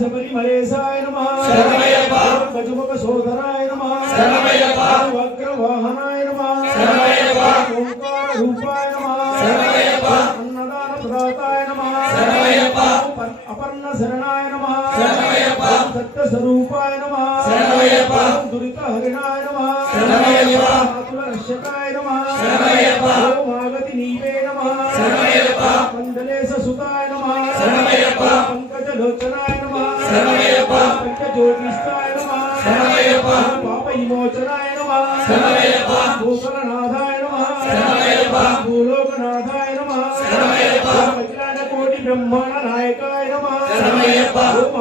శబరిమలేశాయ నమః గజముఖ సోదరాయ నమః వగ్రవాహనాయ నమః ఓంకార రూపాయ నమః అన్నదాన ప్రదాతాయ నమః అపర్ణ శరణాయ నమః సత్య స్వరూపాయ నమః దురిత హరిణాయ నమః ఆతుల రక్షకాయ నమః మాగతి నీవే నమః మండలేశ సుతాయ నమః పంకజ లోచనాయ నమః పంకజోగిస్తాయ నమః పాప విమోచనాయ నమః భూషణనాథాయ నమః భూలోకనాథాయ నమః అఖిలాండ కోటి బ్రహ్మాండ నాయకాయ నమః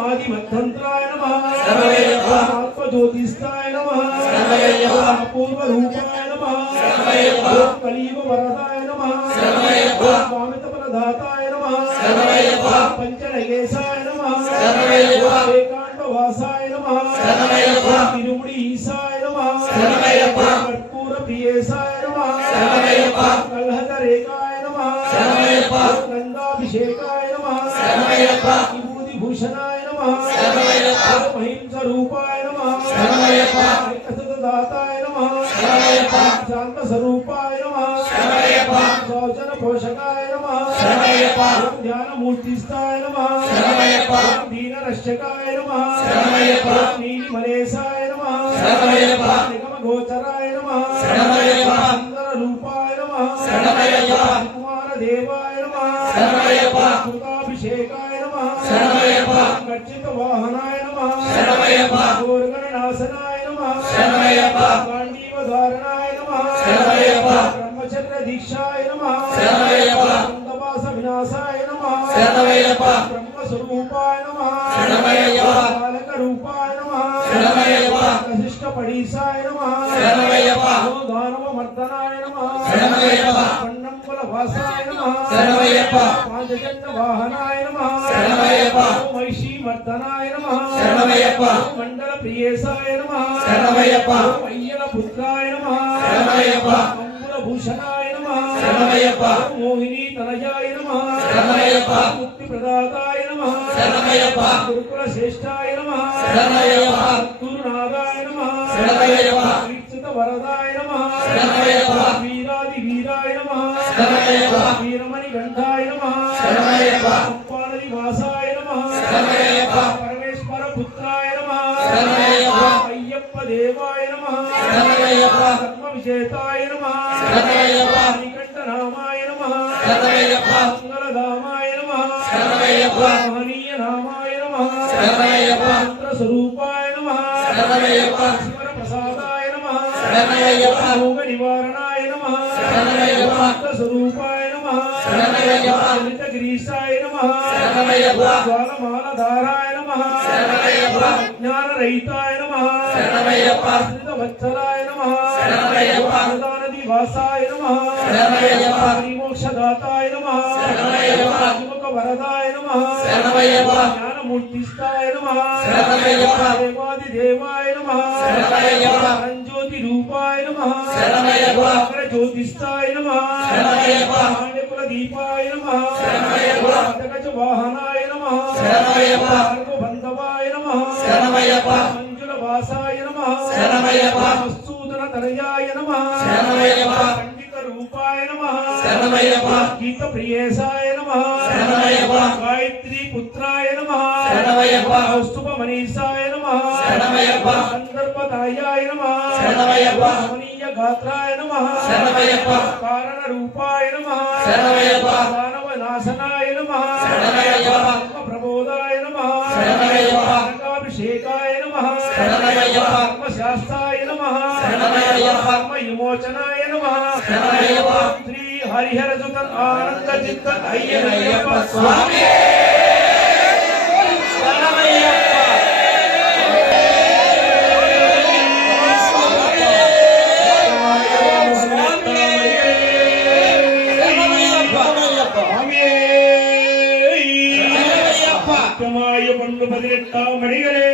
ఆది మధ్యంతరాయ నమః ఆత్మజ్యోతిస్తాయ నమః అపూర్వ రూపాయ నమః కలియుగ వరదాయ నమః స్వామిత ఫలదాతాయ నమః పంచనగేశాయ నమః ఏకాంత వాసాయ నమః తిరుముడి ఈశాయ నమః కర్పూర ప్రియేశాయ నమః కల్హత రేకాయ నమః గంగాభిషేకాయ నమః విభూతి భూషణాయ నమః మహింస రూపాయ నమః దాతాయ నమః శాంత స్వరూపాయ నమః సౌజన పోషకాయ నమః ధ్యాన మూర్తిస్తాయ నమః దీన రక్షకాయ నమః నీలిమలేశాయ నమః నిగమ గోచరాయ నమః సుందర రూపాయ నమః కుమార దేవాయ నమః కృతాభిషేకాయ నమః గర్జిత వాహనాయ నమః గోర్గణనాశనాయ నమః గాంధీవ ధారణాయ నమః బ్రహ్మచర్య దీక్షాయ నమః కుందవాస వినాశాయ నమః బ్రహ్మస్వరూపాయ నమః బాలక రూపాయ నమః వశిష్ఠ పడీసాయ నమః దానవ మర్దనాయ నమః పన్నంబల వాసాయ నమః పాంచజన్య వాహనాయ నమః మహిషీ మర్దనాయ నమః మండల ప్రియేశాయ నమః అయ్యల పుత్రాయ నమః అంబుల భూషణాయ నమః మోహిని తనయాయ నమః ముక్తి ప్రదాతాయ నమః గురుకుల శ్రేష్ఠాయ నమః గురునాథాయ నమః వీక్షిత వరదాయ నమః వీరాది వీరాయ నమః వీరమణి గంధాయ నమః ఉప్పానది వాసాయ నమః పరమేశ్వర పుత్రాయ నమః అయ్యప్ప దేవాయ నమః ధర్మ విజేతాయ నమః శ్రీకంఠనామాయ నమః మంగళధామాయ నమః మహనీయ నామాయ నమః మంత్ర స్వరూపాయ నమః శివర ప్రసాదాయ నమః భోగ నివారణాయ నమః మంత్ర స్వరూపాయ నమః లలిత గిరీశాయ నమః జ్వాలమాల ధారాయ నమః జ్ఞాన రహితాయ నమః వత్సలాయ నమః ప్రధానది వాసాయ నమః మోక్షదాతాయ నమః యువక వరదాయ నమః జ్ఞానమూర్తిస్తాయ నమః దేవాది దేవాయ నమః పరంజ్యోతి రూపాయ నమః జ్యోతిస్తాయ నమః ఆండకుల దీపాయ నమః గజ వాహనాయ నమః బంధవాయ నమః మంజుల వాసాయ నమః మస్తూదన తనయాయ నమః పండిత రూపాయ నమః గీత ప్రియేశాయ నమః గాయత్రీ పుత్రాయ నమః కౌస్తుభమనీసాయ నమః సందర్భదాయాయ నమః రమణీయ గాత్రాయ నమః కారణ రూపాయ నమః దానవ నాశనాయ నమః ప్రబోధాయ నమః అభిషేకాయ నమః శాస్త్రాయ నమః విమోచనాయ నమః శ్రీ హరిహర సుత ఆనంద చిత్త అయ్యప్ప స్వామి పండు పదినెట్ట మణిగలే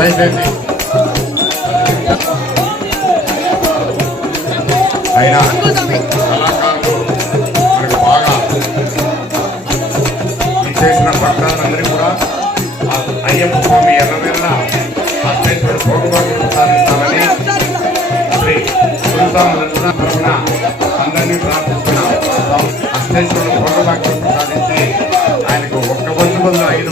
దయచేసి అయినా కళాకారులు మనకు బాగా చేసిన భక్తులందరికీ కూడా అయ్యప్ప స్వామి ఎర్రవేళ అష్టేశ్వరుడు భోగభాగ్యం సాధించాలని శ్రీ తరఫున అందరినీ ప్రార్థిస్తున్నాం. అష్టేశ్వరుడు భోగభాగ్యం సాధించి ఆయనకు ఒక్క బొద్దు 5